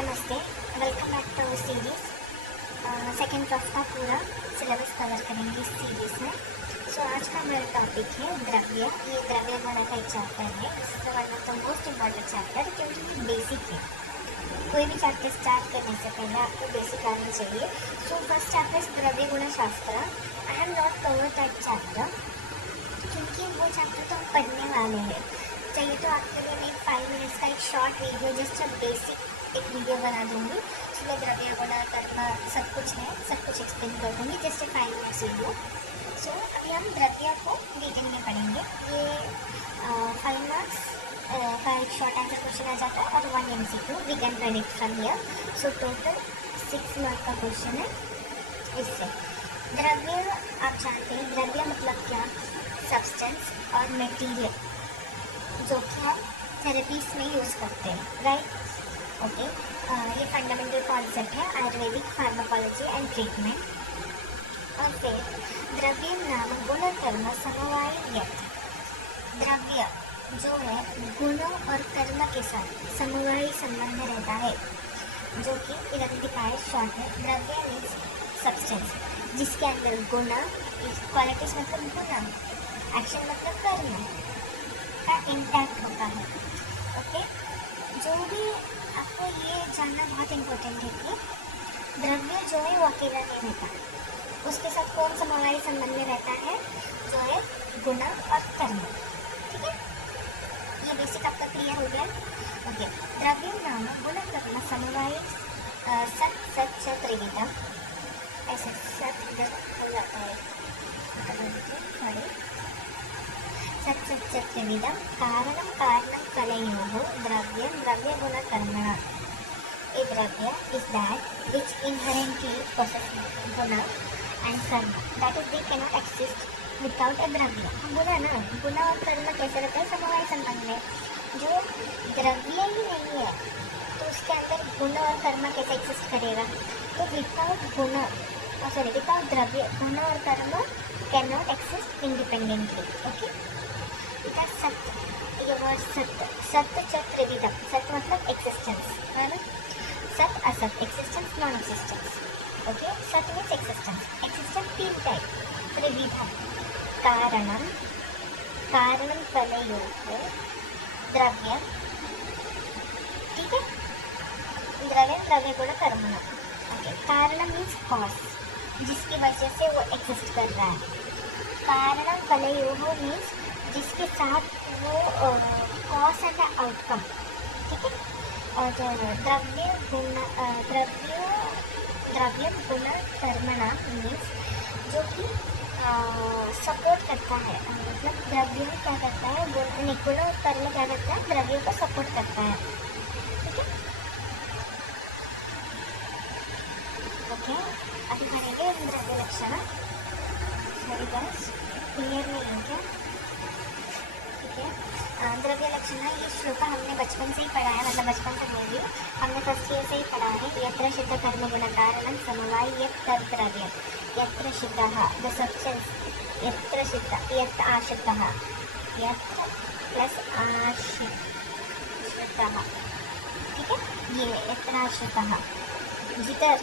नमस्ते, welcome back to series. Second class का पूरा सिलेबस कवर करेंगे इस सीरीज़ में। सो आज का हमारा टॉपिक है द्रव्य। ये द्रव्य गणना का एक चैप्टर है। इससे one of the most important chapter, क्योंकि ये बेसिक है। कोई भी चैप्टर स्टार्ट करने से पहले आपको बेसिक आना चाहिए। सो फर्स्ट चैप्टर इज द्रव्य गुण शास्त्र। I have not cover that chapter, क्योंकि वो चैप्टर तो हम पढ़ने वाले हैं। चाहिए तो आपके लिए मैं एक 5 मिनट्स का एक short video, just a basic एक वीडियो बना दूंगी। उसमें द्रव्य गुण कर्म सब कुछ है, सब कुछ एक्सप्लेन कर दूंगी, जस्ट 5 मिनट्स वीडियो। सो अभी हम द्रव्य को डिटेल में पढ़ेंगे। ये 5 मार्क्स का एक शॉर्ट आंसर क्वेश्चन आ जाता है और 1 MCQ we can predict from here. So total 6 mark का क्वेश्चन है इससे। द्रव्य आप जानते हैं, द्रव्य मतलब क्या? सब्सटेंस और मटेरियल जो कि हम थेरेपीज में यूज़ करते हैं, राइट? ओके, ये फंडामेंटल कॉन्सेप्ट है आयुर्वेदिक फार्माकोलॉजी एंड ट्रीटमेंट। और फिर द्रव्य नाम गुण कर्म समवाय यत्। द्रव्य जो है गुणों और कर्म के साथ समवायी संबंध रहता है, जो कि इरेक्टिफाइड शॉर्ट है। द्रव्य मीन्स सब्सटेंस जिसके अंदर गुण, क्वालिटीज मतलब गुण, एक्शन मतलब कर्म का इम्पैक्ट होता है। ओके, जो भी आपको ये जानना बहुत इम्पोर्टेंट है कि द्रव्य जो है वो अकेला नहीं रहता, उसके साथ कौन समवायी संबंध में रहता है, जो है गुण और कर्म। ठीक है, ये बेसिक आपका क्लियर हो गया। ओके, द्रव्य नाम गुण कर्म समवायी सत सत च त्रिविधम। ऐसे सत इधर हो जाता है, सत्सत्सत्त्रिविधं कारणं कारणं कलयोः द्रव्यं द्रव्यगुणकर्मणः। A द्रव्य is that which inherently possesses guna and karma, that is they cannot exist without a द्रव्य। हम बोला ना, गुना और कर्म कैसे रहता है? समवाय संबंध में। जो द्रव्य ही नहीं है तो उसके अंदर गुण और कर्म कैसे एक्सिस्ट करेगा? तो विदाउट गुण, सॉरी विदाउट द्रव्य, गुण और कर्म can not exist independently. Okay, सत्य, ये वर्ड सत्य, सत्य च त्रिविधम। सत्य मतलब एक्सिस्टेंस, है ना? सत असत, एक्सिस्टेंस नॉन एक्सिस्टेंस। ओके, सत मीन्स एक्सिस्टेंस। एक्सिस्टेंस 3 टाइप, त्रिविधम कारणम, कारणम फलयोः द्रव्य। ठीक है, द्रव्य द्रव्य गुण कर्म। ओके, कारण मीन्स कॉज, जिसकी वजह से वो एक्सिस्ट कर रहा है। कारणम फलयोः मीन्स जिसके साथ वो कॉज एंड आउटकम। ठीक है, और द्रव्य गुण कर्मणा मीन्स जो कि सपोर्ट करता है, मतलब द्रव्य क्या करता है, गुण और कर्म क्या करता है, द्रव्यों को सपोर्ट करता है। ठीक है, ओके, अभी करेंगे द्रव्य लक्षण। सॉरी गाइस, क्लियर नहीं है क्या? द्रव्य लक्षण, ये श्लोक हमने बचपन से ही पढ़ा है, मतलब बचपन से नहीं भी, हमने फर्स्ट ईयर से ही पढ़ा है। यत्र शुद्ध कर्म गुण कारणं समवाय यत् तद् द्रव्य। यत्र शुद्धः द सब्सटेंस, यत्र शुद्ध, यत् आश्रितः, यत्र प्लस आश्रितः। ठीक है, ये यत्र आश्रितः, जिधर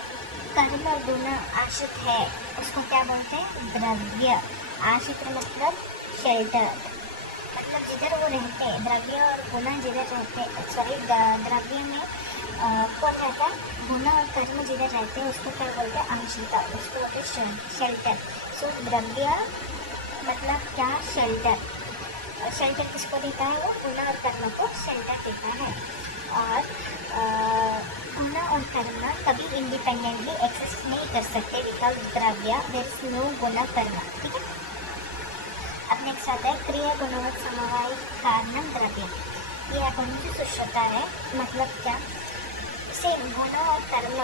कर्म गुण आश्रित है उसको क्या बोलते हैं? द्रव्य। आश्रित मतलब शेल्टर, मतलब जिधर वो रहते हैं, द्रव्य और गुण जिधर रहते हैं, सॉरी द्रव्य में कौन रहता है? गुण और कर्म जिधर रहते हैं उसको क्या बोलते हैं? आश्रिता, उसको बोलते हैं शेल्टर। सो द्रव्य मतलब क्या? शेल्टर। शेल्टर किसको देता है? वो गुण और कर्म को शेल्टर देता है। और गुण और कर्म कभी इंडिपेंडेंटली एक्सिस्ट नहीं कर सकते विदाउट द्रव्य। देयर इज नो गुण कर्म। ठीक है, अब नेक्स्ट आता है क्रिया गुणवत्त समवाय कारणम द्रव्य। ये अकॉर्डिंग टू सुश्रुता है, मतलब क्या? सेम गुण और कर्म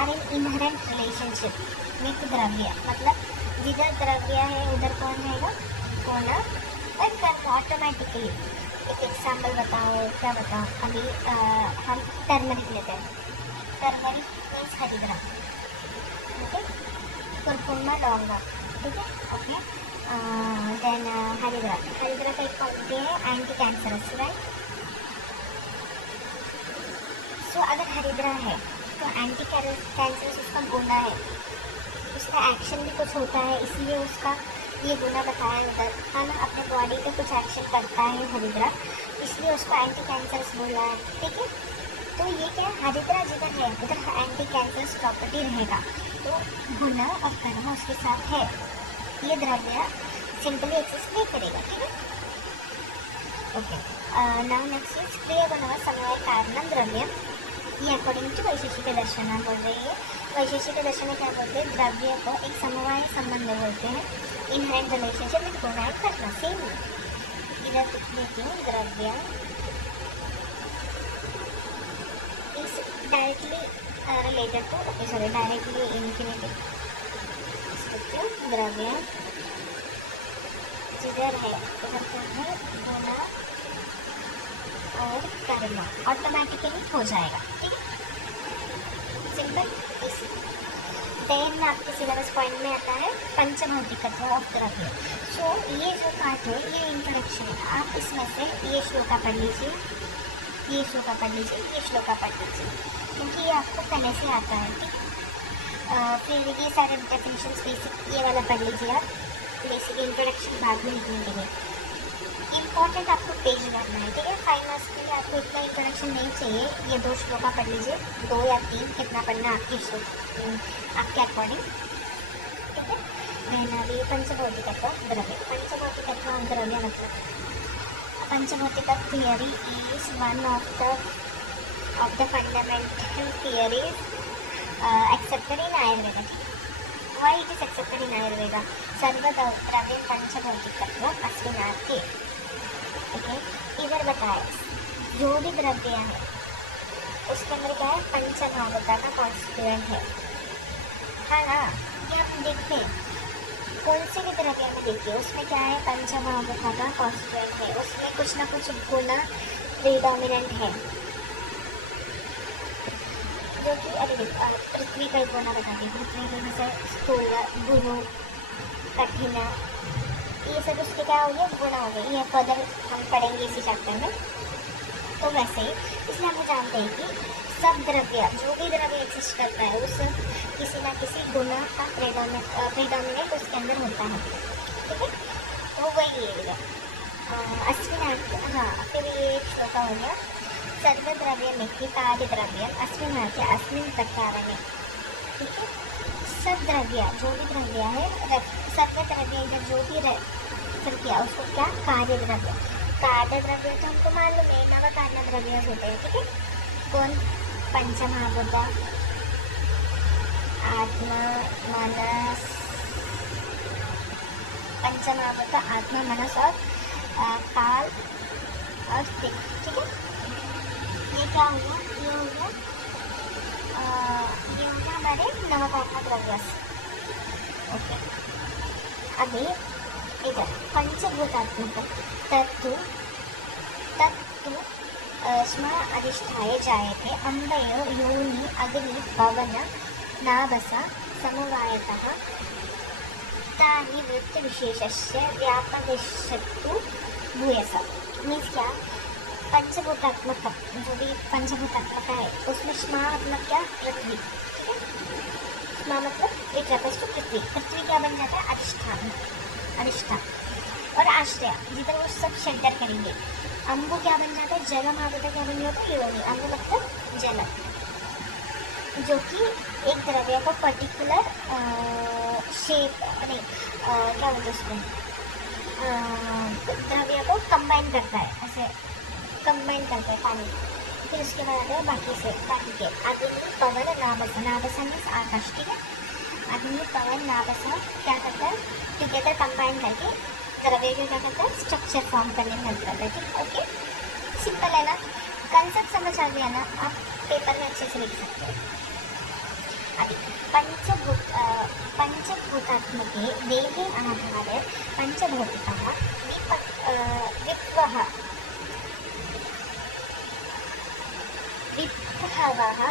are in inherent relationship with द्रव्य, मतलब जिधर द्रव्य है उधर कौन रहेगा? गुण और कर्म ऑटोमेटिकली। एक एग्जाम्पल बताओ, क्या बताओ? अभी हम टर्मरिक लेते हैं। टर्मरिक मीन्स हरिद्रा, ओके, कुरकुमा लौंगा। ठीक है, ओके, देन हरिद्रा। हरिद्रा का एक क्वालिटी है एंटी कैंसरस, राइट? सो सो अगर हरिद्रा है तो एंटी कैंसरस उसका गुना है, उसका एक्शन भी कुछ होता है, इसलिए उसका ये गुना बताया उधर है ना, अपने बॉडी पे कुछ एक्शन करता है हरिद्रा, इसलिए उसको एंटी कैंसरस बोला है। ठीक है, तो ये क्या है, हरिद्रा जिधर है उधर एंटी कैंसरस प्रॉपर्टी रहेगा, तो गुना और कर्म उसके साथ है, ये द्रव्य सिंपली एक्सिस्ट नहीं करेगा। ठीक है, ओके। नाउ नेक्स्ट इज क्रिया गुण समवाय कारणम द्रव्यम, ये अकॉर्डिंग टू वैशेषिक दर्शन बोल रही है। वैशेषिक दर्शन में क्या बोलते हैं, द्रव्य को एक समवाय संबंध बोलते हैं, इनहेरेंट रिलेशनशिप विद गुण एंड कर्म। सेम इधर देखती हूँ, द्रव्य is directly related to, okay sorry, directly infinity, द्रव्य जिधर है उधर क्या है, गुण और कर्म ऑटोमेटिकली हो जाएगा। ठीक है, सिंपल इसी। देन आपके सिलेबस पॉइंट में आता है पंचभौतिकत्व ऑफ द्रव्य। सो ये जो पार्ट है ये इंट्रोडक्शन है, आप इसमें से ये श्लोका पढ़ लीजिए, ये श्लोका पढ़ लीजिए, ये श्लोका पढ़ लीजिए, क्योंकि ये आपको पहले से आता है। ठीक है, फिर ये सारे डेफिनेशंस बेसिक ये वाला पढ़ लीजिए आप, बेसिक इंट्रोडक्शन बाद में लिखेंगे। इम्पॉर्टेंट आपको पेज करना है। ठीक है, 5 मार्क्स के लिए आपको इतना इंट्रोडक्शन नहीं चाहिए, ये 2 श्लोका पढ़ लीजिए, 2 या 3 कितना पढ़ना आपके अकॉर्डिंग। ठीक है, मैंने अभी पंचभौतिकत्व द्रव्य, पंचभौतिकत्व द्रव्य मतलब पंचभौतिक theory is one of the fundamental theories accepted in Ayurveda. Why it is accepted in Ayurveda, सर्वद्रव्य पंचभौतिकत्व अस्मिनार्थे। ठीक है, इधर बताए जो भी द्रव्य है उसके अंदर क्या है, पंचभावता का कॉन्स्टिट्यूएंट है ना। ये हम देखते हैं कौन से भी द्रव्य में देखिए उसमें क्या है, पंचभावता का कॉन्स्टिट्यूएंट है, उसमें कुछ ना कुछ गुण प्रीडोमिनेंट है, जो कि अरे पृथ्वी का एक गुना बताती है, पृथ्वी में जैसे स्थूल, गुरु, कठिन, ये सब उसके क्या हो गए, गुण हो गए, ये फर्दर हम पढ़ेंगे इसी चैप्टर में। तो वैसे ही इसलिए हम जानते हैं कि सब द्रव्य, जो भी द्रव्य एग्जिस्ट करता है उस किसी ना किसी गुण का प्रेडोमिनेंट उसके अंदर होता है। ठीक है, तो वही है अश्विन। हाँ, फिर ये एक श्लोका हो गया, सर्वद्रव्य में कार्य द्रव्य अश्विन अस्मिन् प्रकारे। ठीक है, सब द्रव्य जो भी द्रव्य है, सर्वद्रव्य इधर जो भी किया उसको क्या, कार्य द्रव्य। कार्य द्रव्य तो हमको मालूम है, नव कार्य द्रव्य होते हैं। ठीक है, कौन, पंचमहाभूत, आत्मा, मनस, पंचमहाभूत, आत्मा, मनस और काल और स्थिति। ठीक है, ये क्या हो गया, ये हो गया हमारे नवकात्मक द्रव्य। ओके, अभी इधर पंचभूतात्मक तत्तु स्म अधिष्ठाय जायते अम्बयो योनि अग्नि पवन नाभस समवायतः तानि वृत्तविशेषस्य व्यापदिशतु भूयस। मीन्स क्या, पंचभूतात्मक जो भी पंचभूतात्मक है उसमें स्मा मतलब क्या, पृथ्वी। ठीक है, स्मा मतलब इट रेफर्स टू पृथ्वी, पृथ्वी क्या बन जाता है, अधिष्ठान, अधिष्ठान और आश्रय, जिधर वो सब शेल्टर करेंगे। अम्बु क्या बन जाता है, जल, महाभूत क्या बन जाता है, योनि, अम्बु मतलब जल, जो कि एक द्रव्य को पर्टिकुलर शेप नहीं क्या बोलते उसको, द्रव्य को कंबाइन करता है, ऐसे कंबाइन करता है पानी। फिर उसके बाद आता है बाकी के अग्नि पवन नाभस, नाभस मीन्स आकाश। ठीक है, अग्नि पवन नाभस क्या करता है, टुगेदर कंबाइन करके द्रव्य को क्या करता है, स्ट्रक्चर फॉर्म करने में हेल्प करता है। ठीक है, ओके, सिंपल है ना, कंसेप्ट समझ आ गया ना, आप पेपर में अच्छे से लिख सकते हैं। अभी पंचभूतात्मके देहे आधारे पंचभौतिकः विप्लवः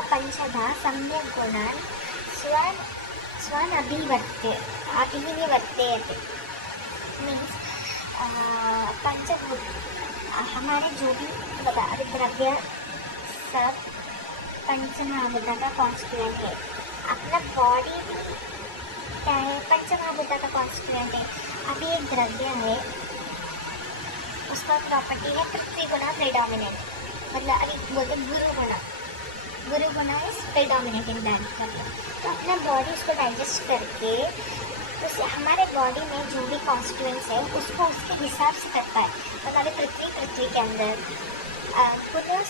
पंचधा सम्यक् गुणान् स्वान् अभिनिवर्तयते। मीन्स पंचभूत हमारे जो भी द्रव्य सब पंचमहाभूता का कॉन्स्टिट्यूएंट है। अपना बॉडी भी क्या है, पंचमहाभूता का कॉन्स्टिट्यूएंट है। अभी एक द्रव्य है, उसका प्रॉपर्टी है पृथ्वी गुना प्रेडोमिनेंट, मतलब अभी बोलते गुरु गुना इज प्रेडोमिनेंट इन दैट द्रव्य। तो अपना बॉडी उसको डाइजेस्ट करके तो हमारे बॉडी में जो भी कॉन्स्टिट्यूएंट्स है उसको उसके हिसाब से करता है। मतलब अभी पृथ्वी के अंदर पुरुष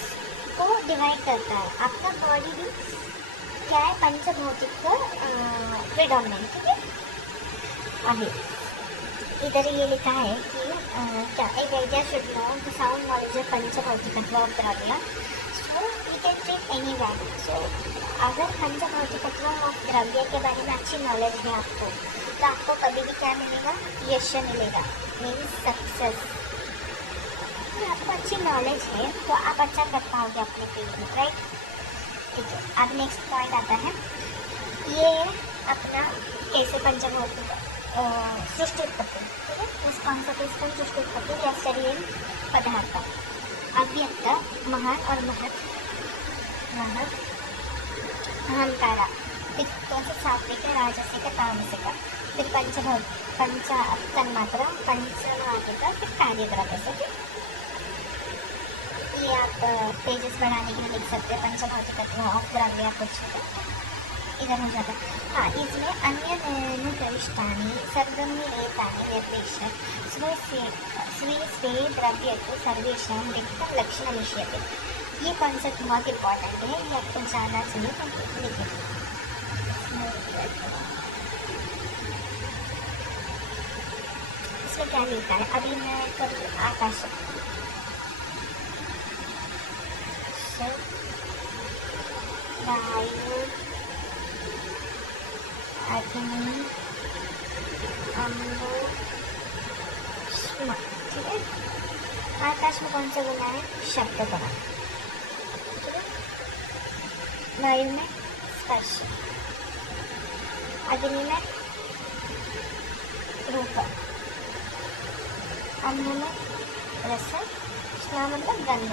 को डिवाइड करता है। आपका बॉडी भी क्या है, पंचभौतिक प्रेडोमिनेंट, ठीक है। अभी इधर ये लिखा है कि क्या एक idea should know the sound knowledge of पंचभौतिकत्व ऑफ द्रव्य, so we can treat any value. So अगर पंचभौतिकत्व ऑफ द्रव्य के बारे में अच्छी नॉलेज है आपको, तो आपको कभी भी क्या मिलेगा, यश मिलेगा, मीन्स सक्सेस। तो आपको अच्छी नॉलेज है तो आप अच्छा कर पाओगे अपने फील्ड में, राइट। ठीक है, अब नेक्स्ट पॉइंट आता है, ये अपना कैसे पंचभौतिक सृष्टि उत्पत्ति, ठीक है। इस कॉन्सेप्ट इस सृष्टि उत्पत्ति या शरीर पदार्थ अव्यक्त महान और महत् अहंकारा, कौन से सात्विक राजसिक तामसिक, फिर पंच तन्मात्रा, पंचमहाभूता, फिर कार्यद्रव्य से। ये आप पेजेस बढ़ाने के लिए लिख सकते हैं, पंचभौतिकत्व ऑफ द्रव्य कुछ इधर हो जाता है। हाँ, इसमें अन्य प्रविष्टानि सर्वमिरेतानि निर्देश स्वे द्रव्य को सर्वेषां रिक्तं लक्षणमिष्यते। ये कॉन्सेप्ट बहुत इंपॉर्टेंट है, ये आपको जानना चाहिए। तो लिखिए, इसमें क्या लिखा है, अभी मैं कभी आकाश वायु अग्नि अम्ल उष्मा, ठीक है। आकाश में कौन सा गुना है, शब्द गुना, ठीक है। वायु में स्पर्श, अग्नि में रूप, अम्ल में रस, उष्मा मतलब गंध,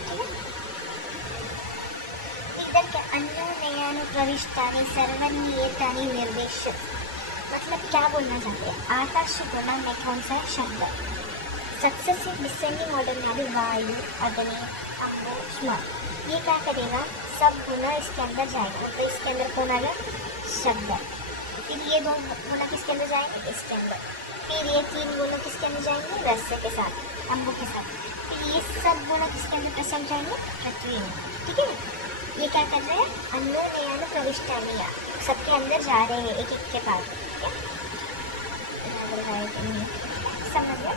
ठीक है। इधर के अन्य नयानु प्रविष्टानि सर्वनियतानि निर्देश, मतलब क्या बोलना चाहते हैं, आकाश गुना में कौन सा शब्द, सक्सेसिव डिसेंडिंग ऑर्डर में अभी वायु अग्नि अम्ल उष्मा, ये क्या करेगा, सब गुना इसके अंदर जाएगा। तो इसके अंदर कौन आएगा, शब्द, फिर ये दो गुना किसके अंदर जाएंगे, इसके अंदर, फिर ये तीन गुना किसके अंदर जाएंगे, रस के साथ, अम्बों के साथ, फिर ये सब गुना किसके अंदर प्रेजेंट जाएंगे, पृथ्वी में, ठीक है। ये क्या कर रहे हैं, अन्य नयानु प्रविष्टानिया, सबके अंदर जा रहे हैं एक एक के पास, ठीक है। समझ गया।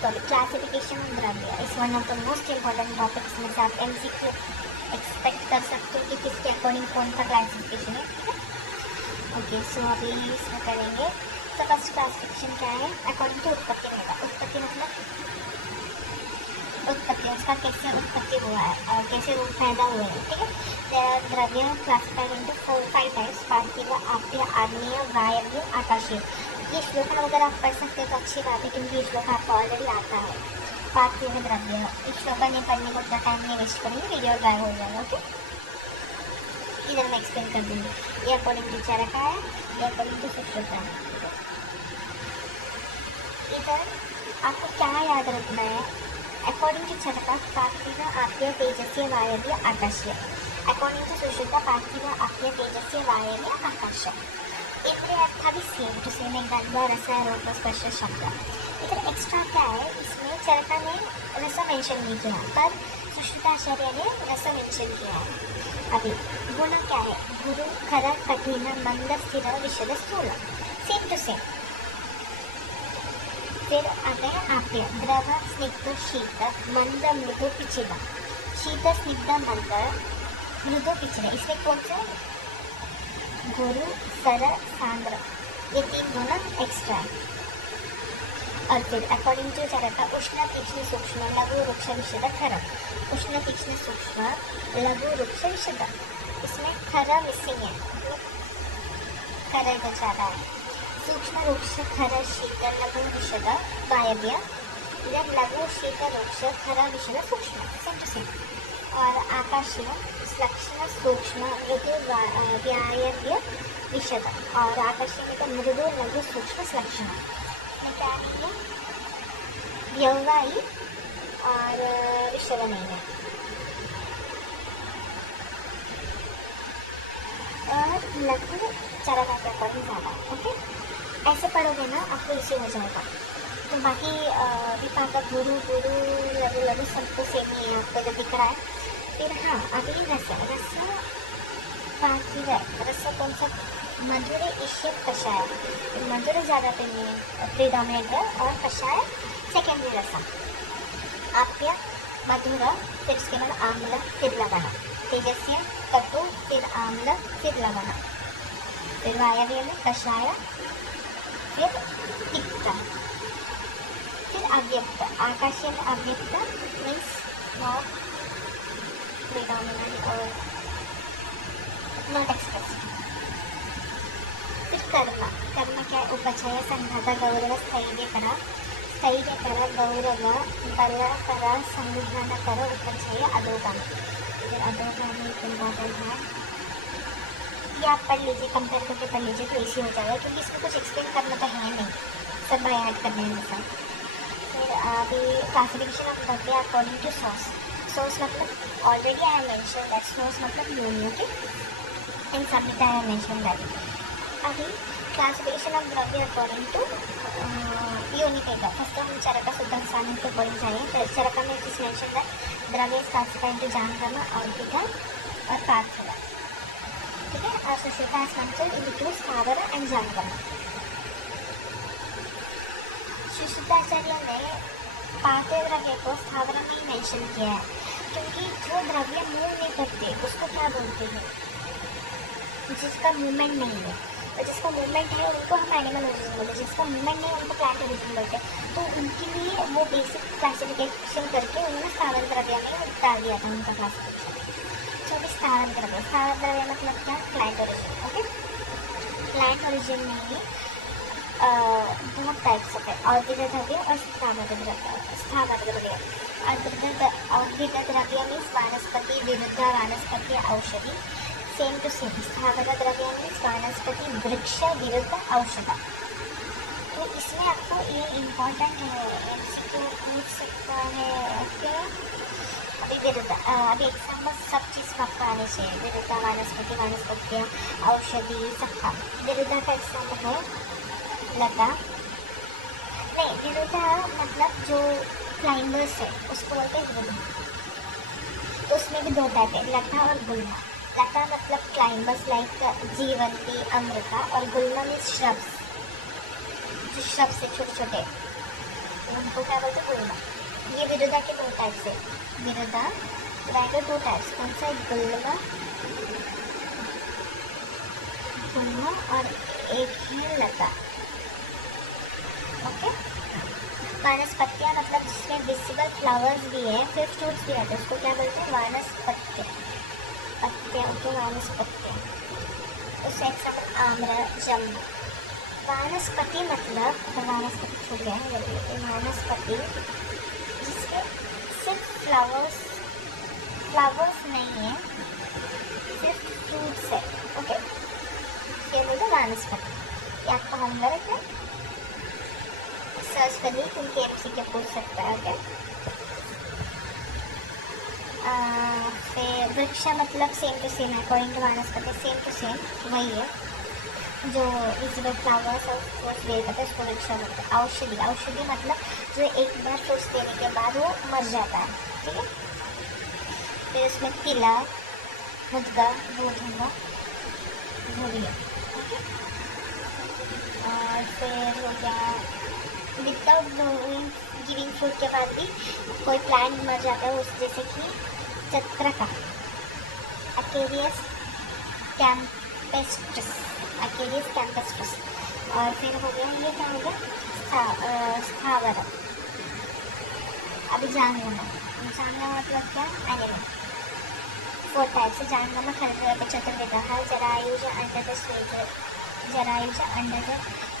तो क्लासिफिकेशन ऑफ द्रव्य is one of the most important topics में से आप MCQ एक्सपेक्ट कर सकते हो कि किसके अकॉर्डिंग कौन सा क्लासिफिकेशन है, ठीक है। ओके, सो अभी इसमें करेंगे। तो फर्स्ट क्लासिफिकेशन क्या है, अकॉर्डिंग टू उत्पत्ति रहेगा। उत्पत्ति मतलब उत्पत्ति, उसका कैसे उत्पत्ति हुआ है और कैसे रूप पैदा हुए हैं, ठीक है। द्रव्य क्लासिफाइड इनटू 5 टाइप्स, पार्थिव, आप्य, आग्नेय, वायव्य, आकाशीय। ये श्लोक अगर आप पढ़ सकते हो तो अच्छी बात है, क्योंकि ये श्लोक आपको ऑलरेडी आता है। पार्थिव द्रव्य, इस श्लोक नहीं पढ़ने को उतना टाइम नहीं वेस्ट करेंगे, वीडियो ड्राइव हो जाएगा, ओके। इधर मैं एक्सप्लेन कर दूँगी। ये अकॉर्डिंग टू चरका है, ये अकॉर्डिंग टू सुश्रुता है। इधर आपको क्या याद रखना है, अकॉर्डिंग टू चरका पार्थिव, आप्य, तेजस्वी, वायव्य, आकाशीय। अकॉर्डिंग टू सुश्रुता पार्थिव, आप्य, तेजस्वी, वायव्य, आकाशीय। इतने अर्थ भी सेम टू सेम, एक गंध, रस, रूप, स्पर्श, शब्द। इधर एक्स्ट्रा क्या है, इसमें चरका ने रस मेंशन नहीं किया, पर सुश्रुताचार्य ने रस मेंशन किया है। अभी गुण क्या है, गुरु, खर, कठिन, मंद, स्थिर, विशद, स्थूल, सेम टू सेम। फिर आ गया आप्य, द्रव, स्निग्ध, शीत, मंद, मृदु, पिछिला। शीत, स्निग्ध, मंद, मृदु, पिछले, इसमें कौन सा, गुरु, सर, सांद्र, ये तीन गुण एक्स्ट्रा है। और फिर अकॉर्डिंग टू चरका उष्ण, तीक्ष्ण, सूक्ष्म, लघु, रुक्ष, विशद, खर। उष्ण, तीक्ष्ण, सूक्ष्म, लघु, रुक्ष, विशद, इसमें खर मिसिंग है, खर इधर ज़्यादा है। सूक्ष्म, रुक्ष, खर, शीत, लघु, विशद, वायव्य, इधर लघु शीत वृक्ष खर विषद सूक्ष्म सेम टू सेम। और आकाशीय लक्षण सूक्ष्म मृदु व्यायव्य विशद। और आकाशीय में तो मृदु लघु सूक्ष्म लक्षण में क्या नहीं है, व्यववाही और विशद नहीं है। और लघु चरण के अकॉर्डिंग ज़्यादा। ओके, ऐसे पढ़ोगे ना आपको इसी हो जाएगा। तो बाकी विपाक गुरु गुरु लघु लघु सबको सेम ही है, आपको जो दिख रहा है। फिर हाँ, अभी रस रस बाकी है। रस कौन सा? मधुर ईश्य कषाय। मधुर ज़्यादा प्रिडोमिनेंट है और कषाय सेकेंडरी रसम। आप्य मधुर, फिर उसके बाद आम्ल, फिर लवण। तेजस्य कटु, फिर आम्ल, फिर लवण। फिर वायव्य में कषाय, फिर तिक्त, फिर अव्यक्त। आकाशीय में अव्यक्त मीन्स नॉट प्रिडोमिनेंट और नॉट एक्सप्रेस्ड। फिर कर्म। कर्म क्या है? उपचय संघात गौरव स्थैर्यकर गौरव बलकर संधानकर उपचय अधोगामी। इधर अधोगामी इम्पॉर्टेंट है, ये आप पढ़ लीजिए, कंपेयर करके पढ़ लीजिए तो इसी हो जाएगा, क्योंकि इसमें कुछ एक्सप्लेन करना तो है नहीं, सब बाय ऐड करने हैं सब। फिर अभी क्लासिफिकेशन ऑफ द्रव्य अकॉर्डिंग टू सोर्स। सोर्स मतलब already I have mention that, source मतलब योनि। Okay, in submit I have mention that. अभी क्लासिफिकेशन ऑफ द्रव्य अकॉर्डिंग टू योनि का था। फर्स्ट हम चरक शुद्ध स्थान के अकॉर्डिंग चाहिए। चरक में इट इज मेंशन दैट द्रव्य इज क्लासिफाइड इनटू जांगम, ऑर्बिटल और पार्थिव। ठीक है, और सुश्रुता इज मेंशन्ड इनटू स्थावर एंड जांगम। सुश्रुताचार्य ने पार्थिव द्रव्य को स्थावर में ही मेंशन किया है, क्योंकि जो द्रव्य मूव नहीं करते उसको क्या बोलते हैं? जिसका मूवमेंट नहीं है। और जिसका मूवमेंट है उनको हम एनिमल ओरिजिन बोलते हैं, जिसका मूवमेंट नहीं है उनको प्लांट ओरिजिन बोलते हैं। तो उनके लिए वो बेसिक क्लासिफिकेशन करके उन्होंने स्थावर द्रव्य में डाल दिया था उनका क्लासिफिकेशन। तो अभी स्थावर द्रव्य मतलब क्या? Plant origin. Okay, plant origin में ही दो टाइप्स होते हैं, ऑर्बिटल द्रव्य और स्थावर द्रव्य। ऑर्बिटल द्रव्य मीन्स वानस्पति विरुद्ध वानस्पति औषधि, सेम टू सेम। स्थावर द्रव्य मीन्स वानस्पति वृक्ष विरुद्ध औषध। तो इसमें आपको ये इम्पोर्टेंट है, MCQ पूछ सकता है। ओके, अभी विरुद्ध, अभी एग्जाम में सब चीज़ का आपको आने चाहिए। विरुद्ध वानस्पति औषधि सबका। विरुद्ध का एग्जाम है लता, नहीं विरुद्ध मतलब जो क्लाइंबर्स है उसको बोलते हैं विरुद्ध। तो उसमें भी दो टाइप है, लता और गुल्मा। लता मतलब क्लाइंबर्स लाइक जीवंती, अमृता, और गुल्मा मीन्स श्रब्स, जो श्रब्स है छोटे छोटे, उनको क्या बोलते हैं? गुल्मा। ये विरुद्धा के दो टाइप्स है। विरुद्धा रहेगा दो टाइप्स, कौन सा? गुल्मा और एक है लता। ओके, वानस्पत्तियाँ मतलब जिसमें विजिबल फ्लावर्स भी है, फिर फ्रूट्स भी रहते हैं, उसको क्या बोलते हैं? वानस्पत्तियाँ। ओके, वानस्पत्तियाँ। उससे एग्जाम्पल आम्र, जम्बू। वानस्पति मतलब, वानस्पति छूट गया है, वानस्पति जिसमें सिर्फ फ्लावर्स नहीं है, सिर्फ फ्रूट्स है। ओके, ये बोलते वानस्पति। ये आपका होमवर्क है, सर्च करिए क्योंकि MCQ पूछ सकता है। ओके, फिर वृक्ष मतलब same to same, according to वानस्पति सेम टू सेम वही है, जो विजिबल फ्लावर्स और फ्रूट्स बेर करते हैं उसको वृक्ष बोलते हैं। औषधि मतलब जो एक बार फ्रूट्स देने के बाद वो मर जाता है। ठीक है, फिर उसमें तिला, मुद्गा, बोधंगा, धुरिया। और फिर हो गया विदाउट गिविंग फ्रूट के बाद भी कोई प्लांट मर जाता है, उस जैसे कि चत्रका, अकेरियस कैम्पेस्ट्रस। और फिर हो गया, ये क्या हो गया? स्थावर। अभी जांगमा मतलब क्या? एनिमल। 4 टाइप्स है जांगमा, खरगोश, चतुर्विधः, जरायुज, अंडज,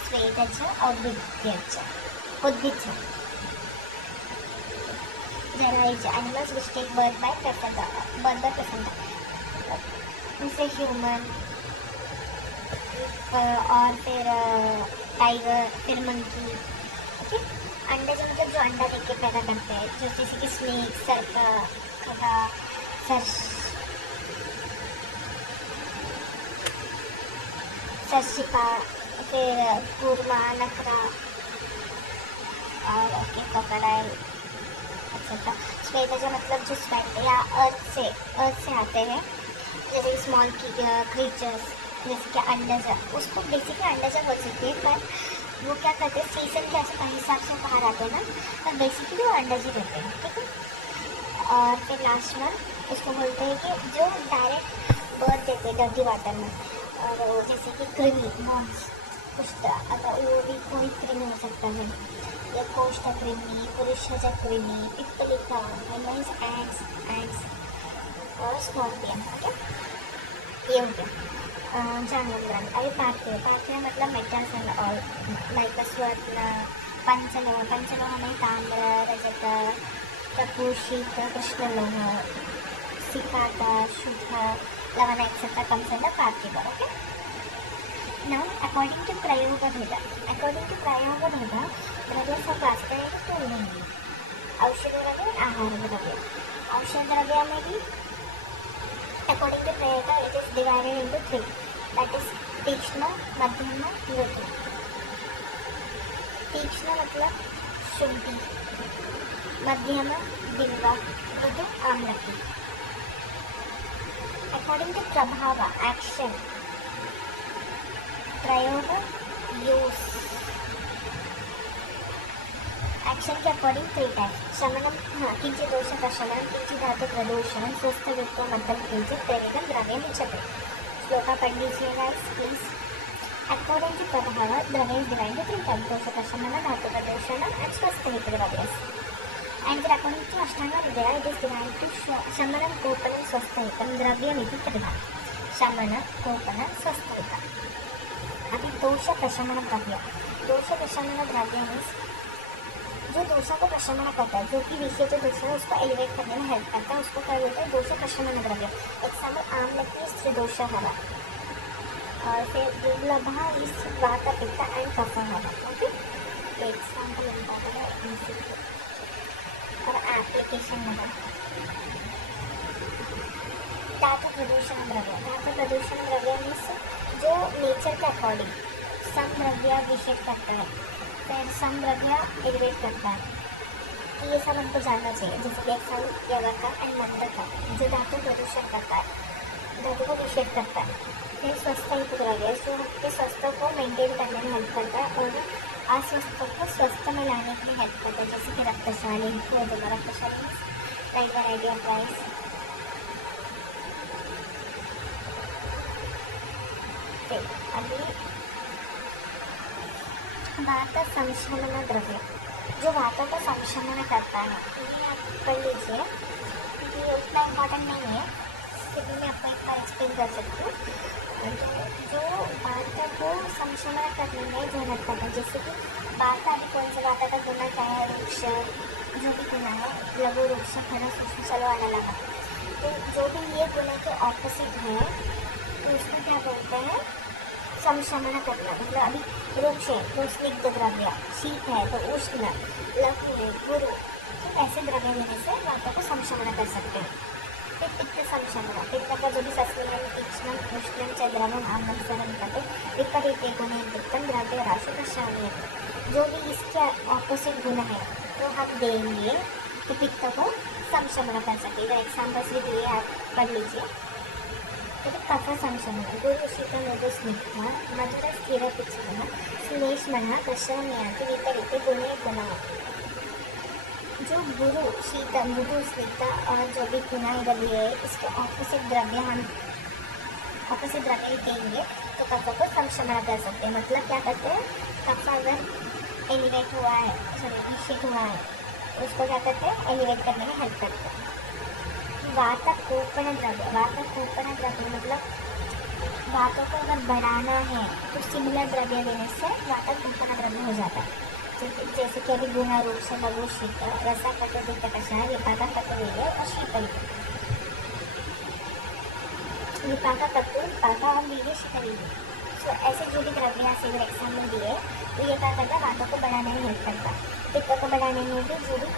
स्वेदज और उद्भिज। there are animals which take birth by placenta, जैसे ह्यूमन और फिर टाइगर, फिर मंकी। ओके, अंडे जो मतलब जो अंडा देख के पैदा करते हैं, जो जैसे कि स्नेक, सर्प, खगा, सर्शिका, फिर कूर्मा, नखरा और क्रोकोडाइल एक्सेट्रा। स्वेटा मतलब जो स्वेट या अर्थ से आते हैं, जैसे स्मॉल क्रीचर्स जैसे कि अंडा, उसको बेसिकली अंडा बोल सकते हैं, पर वो क्या करते हैं सीजन के ऐसे हिसाब से बाहर आते हैं ना, पर बेसिकली वो अंडा रहते हैं। ठीक है, और फिर लास्ट में उसको बोलते हैं कि जो डायरेक्ट बर्थ देते हैं डर्टी वाटर में, और जैसे कि कृमि, मॉन्स, कुछ अगर वो भी कोई कृमि हो सकता है, या कोष्ठकृमि, पुरुषजा कृमि, पिप्पलिका, मीन्स एंड्स और स्कॉर्पियन। ओके, ये हो गया जानवर ग्रंथ। अभी पार्थ्य मतलब मेटल्स एंड ऑल लाइक स्वर्ण, पंचलोह में ताम्र, रजत, तपूषित, कृष्णलोह, सिकाता, शुद्ध, लवण etcetera comes under Parthiv. Okay, now according to Prayoga Bheda, द्रव्य are classified into two mainly, औषध द्रव्य और आहार द्रव्य। औषध द्रव्य में भी according to Prayoga it is divided into three, that is तीक्ष्ण, मध्यम, मृदु। तीक्ष्ण मतलब शुद्धि, मध्यम बिल्वा, मृदु आम्लकी। according to प्रभाव action, प्रयोग यूज, एक्शन के अकॉर्डिंग थ्री टाइप्स, शमनम किंचित दोष प्रशमनम, किंचित धातु प्रदूषण, स्वस्थ युक्तो मध्यम किंचित प्रवेगम द्रव्यम उच्यते। श्लोका पढ़ लीजिएगा प्लीज। अकॉर्डिंग टू प्रभाव द्रव्य is divided into three types, दोष प्रशमन, धातु प्रदूषण एंड स्वस्थ युक्त द्रव्यस। एंड अकॉर्डिंग टू अष्टांग हृदय इट इज डिवाइडेड टू शमनम, कोपनम, स्वस्थ युक्तम द्रव्यम इति त्रिधा। शमन, कोपन, स्वस्थ युक्तम। अभी दोष प्रशमन द्रव्य, दोष प्रशमन द्रव्य मीन्स जो दोषों को प्रशमन करता है, जो कि विषय जो दोष है उसको एलिवेट करने में हेल्प करता है, उसको क्या बोलते हैं दोष प्रशमन द्रव्य। एग्जाम्पल आम्लकी स्त्रीदोष हवा, और फिर दुर्लभ इस वात पित्त एंड कफ हवा। ओके, एग्जाम्पल और एप्लीकेशन में धातु प्रदूषण द्रव्य। धातु प्रदूषण द्रव्य मीन्स जो नेचर के अकॉर्डिंग सम द्रव्य विषेक करता है, फिर सम द्रव्य एलिवेट करता है, तो ये सब हमको जानना चाहिए। जैसे कि एक्साम्पल यवका एंड मंदका, जो धातु प्रदूषण करता है, धातु को विषेक करता है। फिर स्वस्थ युक्त द्रव्य जो आपके स्वास्थ्य को मेंटेन करने में हेल्प करता है और अस्वस्थ को स्वस्थ में लाने के लिए हेल्प करता है, जैसे कि रक्तशाली, रक्तशाली लाइक वैरायटी ऑफ राइस। अभी वात संशमन द्रव्य, जो वातों को संशमन करता है, ये आप पढ़ लीजिए क्योंकि उतना इम्पोर्टेंट नहीं है, फिर भी मैं आपको एक बार एक्सप्लेन कर सकती हूँ। जो वात को संशमन करने में जो हेल्प करता है, जैसे कि वात अभी कौन सा वात का गुना क्या है, वृक्ष जो भी गुना है, लघु वृक्ष खड़ा सूक्ष्म चलो आने लगा, तो जो भी ये गुना के ऑपोजिट है तो उसको क्या बोलते हैं संशमन करना। मतलब अभी वृक्ष है तो स्निग्ध द्रव्य, शीत है तो उष्ण, लघु है गुरु, तो ऐसे द्रव्य लेने से वातों को संशमन कर सकते हैं। फिर पित्त संशमन, पित्त का जो भी सस्मियम, तीक्ष्णम, उष्णम च द्रवम आम्लं सरम करते विपरीते गुणे पित्तम द्रव्य राशि प्रशामय, जो भी इसके ऑपोजिट गुण है तो हम देंगे तो पित्त को संशमन कर सके। इधर एग्जाम्पल्स भी दिए, आप पढ़ लीजिए। तो कफ संशमन, गुरु शीतल मृदु स्निग्ध मधुर स्थिर पिच्छन श्लेष्मण प्रशमयाति विपरीते गुणे गुणः। जो गुरु शीतल मृदु स्निग्ध और जो भी गुना इधर दिए इसके ऑपोजिट द्रव्य हम ऑपोजिट द्रव्य देंगे तो कफ को संशमन कर सकते हैं। मतलब क्या करते हैं, कफ अगर एलिवेट हुआ है, सॉरी विषित हुआ है, उसको क्या करते हैं एलिवेट करने में हेल्प करते हैं। वातकोपन द्रव्य, वातकोपन द्रव्य मतलब वातों को अगर बढ़ाना है तो सिमिलर द्रव्य देने से वातकोपन द्रव्य हो जाता है। जैसे कि अभी गुण रूप लघु शीत रसा कटु वित्त कषाय विपाका कटु वीर्य और शीतल विपाका कटु विपाका और वीर्य शीतल। सो ऐसे जो भी द्रव्य सिविल एग्जाम में दिए तो ये क्या करता है, वातों को बढ़ाने में हेल्प करता है। पित्त को बढ़ाने में भी जो भी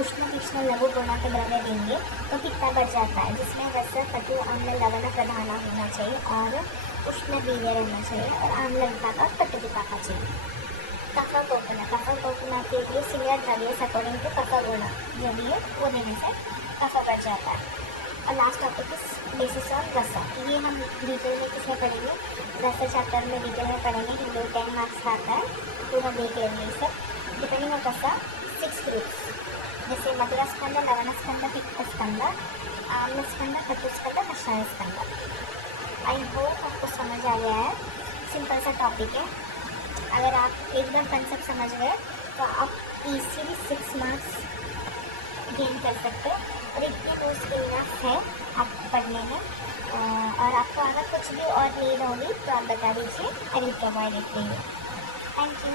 उष्ण तीक्ष्ण लघु गुणा के द्रव्य देंगे तो पित्ता बढ़ जाता है, जिसमें रस कटु अम्ल लवण प्रधान होना चाहिए और उष्ण वीर्य रहना चाहिए और आम्ल विपाका और कटु विपाका चाहिए। कफ कोकुना के लिए सिमिलर द्रव्य अकॉर्डिंग टू कफ गुण जो भी है वो देने से कफ बढ़ जाता है। और last topic is basis on रस। ये हम डिटेल में किसमें पढ़ेंगे, रस चैप्टर में डिटेल में पढ़ेंगे। हिंदू 10 मार्क्स का आता है, पूरा देख लेंगे ये सब। डिपेंडिंग ऑन रस 6 ग्रुप्स जैसे मधुर स्कंद, लवण स्कंद, पित्त स्कंद, आम्ल स्कंद, कटु स्कंद, कषाय स्कंद। आई होप आपको समझ आ गया है। सिंपल सा टॉपिक है। अगर आप एकदम कंसेप्ट समझ गए तो आप इजीली 6 मार्क्स गेन कर सकते हो और इतने नोट्स इनफ है आपको पढ़ने में। और आपको अगर कुछ भी और नीड होगी तो आप बता दीजिए, I will provide it to you. Thank you.